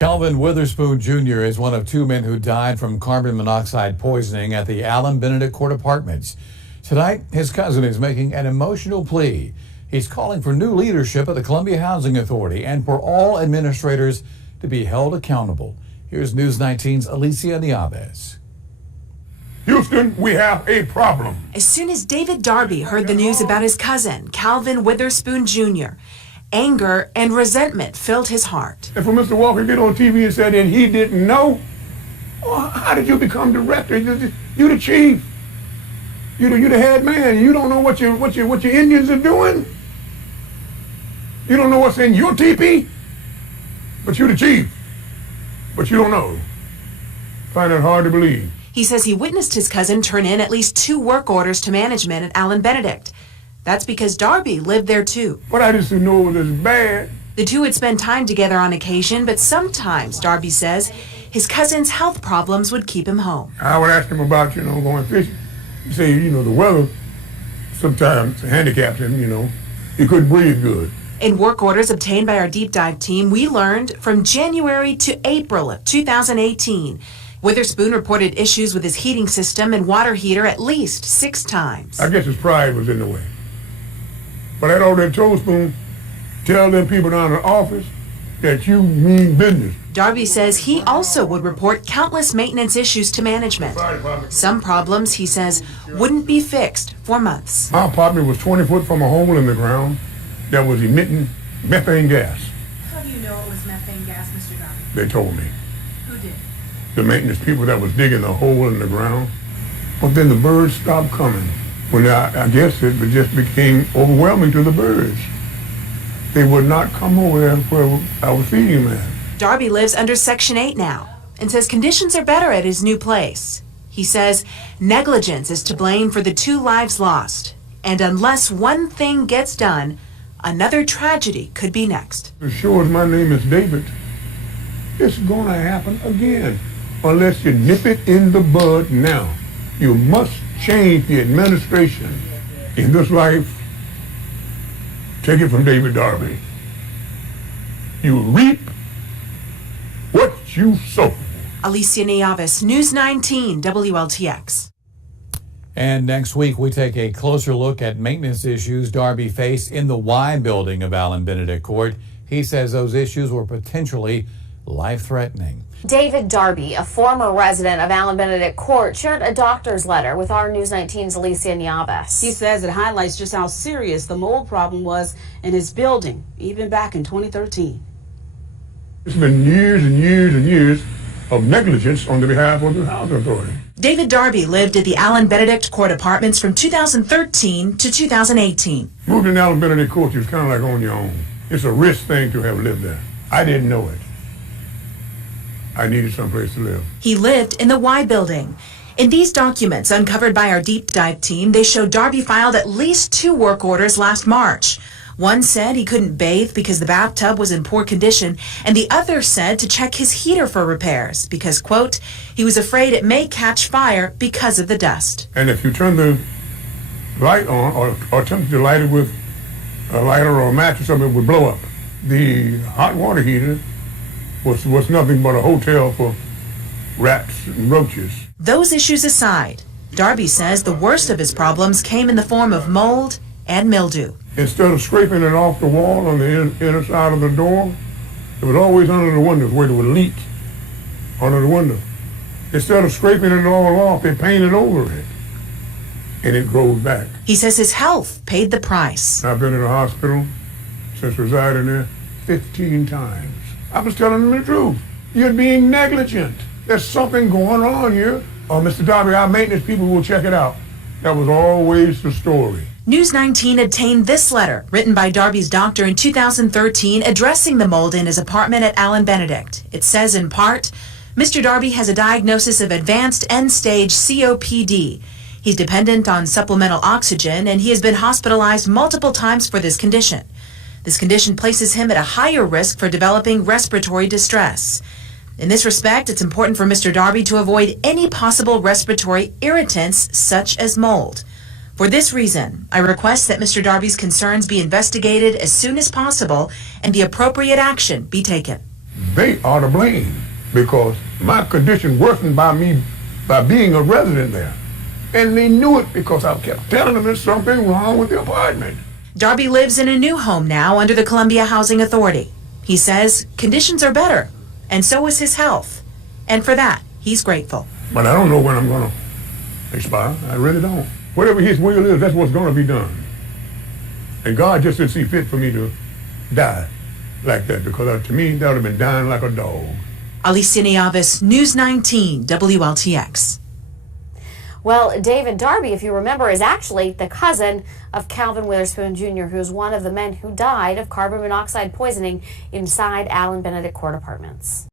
Allen Witherspoon Jr. is one of two men who died from carbon monoxide poisoning at the Allen Benedict Court Apartments. Tonight, his cousin is making an emotional plea. He's calling for new leadership at the Columbia Housing Authority and for all administrators to be held accountable. Here's News 19's Alicia Nieves. Houston, we have a problem. As soon as David Darby heard the news about his cousin, Calvin Witherspoon Jr., anger and resentment filled his heart. And for Mr. Walker to get on TV and say that he didn't know, well, how did you become director? You the chief. You the head man. You don't know what your Indians are doing. You don't know what's in your teepee. But you the chief. But you don't know. Find it hard to believe. He says he witnessed his cousin turn in at least 2 work orders to management at Allen Benedict. That's because Darby lived there too. But I just didn't know it was bad. The two would spend time together on occasion, but sometimes, Darby says, his cousin's health problems would keep him home. I would ask him about, going fishing. He say, the weather sometimes handicapped him, He couldn't breathe good. In work orders obtained by our deep dive team, we learned from January to April of 2018, Witherspoon reported issues with his heating system and water heater at least 6 times. I guess his pride was in the way. But I'd already told Spoon, tell them people down in the office that you mean business. Darby says he also would report countless maintenance issues to management. Some problems, he says, wouldn't be fixed for months. My apartment was 20 foot from a hole in the ground that was emitting methane gas. How do you know it was methane gas, Mr. Darby? They told me. Who did? The maintenance people that was digging the hole in the ground. But then the birds stopped coming. When I guess it just became overwhelming to the birds. They would not come over there where I was feeding them at. Darby lives under Section 8 now and says conditions are better at his new place. He says negligence is to blame for the 2 lives lost. And unless one thing gets done, another tragedy could be next. As sure as my name is David, it's going to happen again. Unless you nip it in the bud now. You must change the administration in this life. Take it from David Darby. You reap what you sow. Alicia Nieves, News 19, WLTX. And next week, we take a closer look at maintenance issues Darby faced in the Y building of Allen Benedict Court. He says those issues were potentially life-threatening. David Darby, a former resident of Allen Benedict Court, shared a doctor's letter with our News 19's Alicia Nieves. He says it highlights just how serious the mold problem was in his building, even back in 2013. It's been years and years and years of negligence on the behalf of the Housing Authority. David Darby lived at the Allen Benedict Court Apartments from 2013 to 2018. Moved in Allen Benedict Court, you're kind of like on your own. It's a risk thing to have lived there. I didn't know it. I needed someplace to live. He lived in the Y building. In these documents uncovered by our deep dive team, they show Darby filed at least 2 work orders last March. One said he couldn't bathe because the bathtub was in poor condition, and the other said to check his heater for repairs because, quote, he was afraid it may catch fire because of the dust. And if you turn the light on or attempt to light it with a lighter or a match or something, it would blow up. The hot water heater was nothing but a hotel for rats and roaches. Those issues aside, Darby says the worst of his problems came in the form of mold and mildew. Instead of scraping it off the wall on the inner side of the door, it was always under the windows where it would leak under the window. Instead of scraping it all off, they painted over it, and it grows back. He says his health paid the price. I've been in the hospital since residing there 15 times. I was telling them the truth. You're being negligent. There's something going on here. Mr. Darby, our maintenance people will check it out. That was always the story. News 19 obtained this letter written by Darby's doctor in 2013 addressing the mold in his apartment at Allen Benedict. It says in part, Mr. Darby has a diagnosis of advanced end-stage COPD. He's dependent on supplemental oxygen and he has been hospitalized multiple times for this condition. This condition places him at a higher risk for developing respiratory distress. In this respect, it's important for Mr. Darby to avoid any possible respiratory irritants such as mold. For this reason, I request that Mr. Darby's concerns be investigated as soon as possible and the appropriate action be taken. They are to blame because my condition worsened by me by being a resident there. And they knew it because I kept telling them there's something wrong with the apartment. Darby lives in a new home now under the Columbia Housing Authority. He says conditions are better, and so is his health. And for that, he's grateful. But I don't know when I'm going to expire. I really don't. Whatever his will is, that's what's going to be done. And God just didn't see fit for me to die like that, because to me, that would have been dying like a dog. Alicia Nieves, News 19, WLTX. Well, David Darby, if you remember, is actually the cousin of Calvin Witherspoon Jr., who is one of the men who died of carbon monoxide poisoning inside Allen Benedict Court Apartments.